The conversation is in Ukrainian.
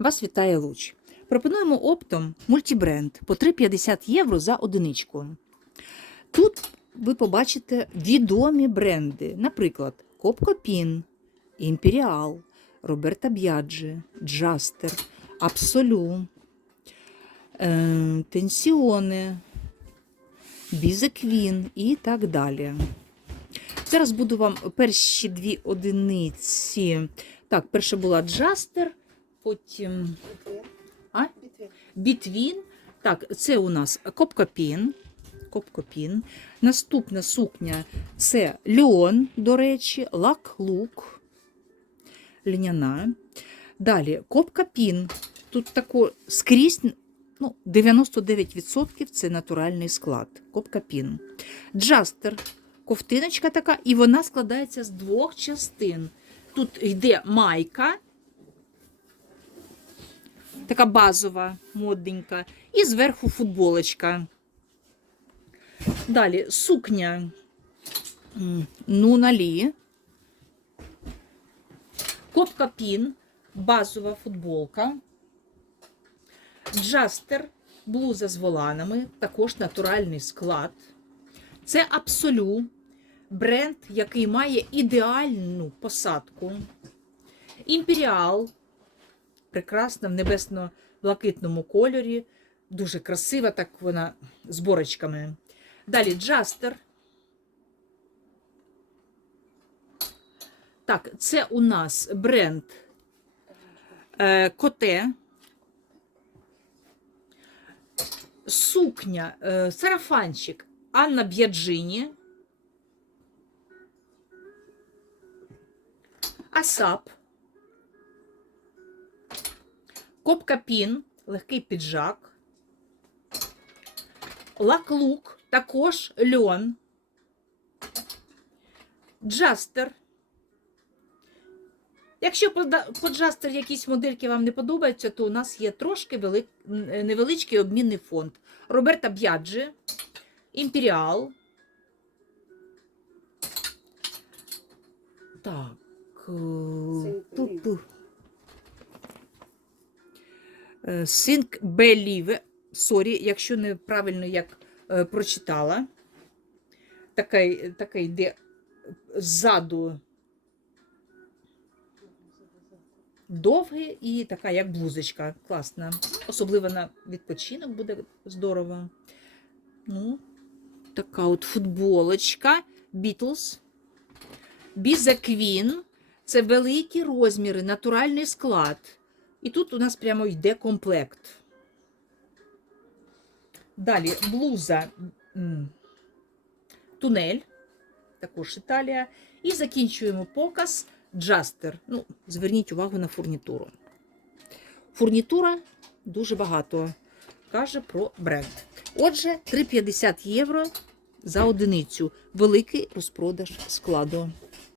Вас вітає Луч. Пропонуємо оптом мультібренд по 3,50 євро за одиничку. Тут ви побачите відомі бренди, наприклад, Копкопін, Імперіал, Роберта Б'яджі, Джастер, Абсолю, Тенсіоне, Бізеквін і так далі. Зараз буду вам перші дві одиниці. Так, перша була Джастер, потім А? Бітвін. Так, це у нас Копкопін. Копкопін. Наступна сукня це Льон, до речі, лак-лук, льняна. Далі Копкопін. Тут тако скрізь ну, 99% це натуральний склад. Копкопін. Джастер. Ковтиночка така, і вона складається з двох частин. Тут йде майка, така базова, модненька, і зверху футболочка. Далі сукня Нуналі, Копка Пін, базова футболка, Джастер, блуза з воланами, також натуральний склад. Це Абсолю, бренд, який має ідеальну посадку. Імперіал, прекрасна в небесно-блакитному кольорі. Дуже красива, так вона з борочками. Далі Джастер. Так, це у нас бренд е, Коте. Сукня, е, сарафанчик Анна Б'яджині. Асап. Копка Пін, легкий піджак. Лак-лук, також льон. Джастер. Якщо по, джастер якісь модельки вам не подобаються, то у нас є трошки велик, невеличкий обмінний фонд. Роберта Б'яджі, Імперіал. Так. е, Тут. Е, Синк Беліве. Сорі, якщо неправильно як е, прочитала. Такий, такий йде ззаду довге і така, як блузочка. Класна. Особливо на відпочинок буде здорово. Ну, така от футболочка. Beatles. Бізе Queen. Це великі розміри, натуральний склад. І тут у нас прямо йде комплект. Далі блуза тунель, також Італія. І закінчуємо показ Джастер. Ну, зверніть увагу на фурнітуру. Фурнітура дуже багато каже про бренд. Отже, 3,50 євро за одиницю. Великий розпродаж складу.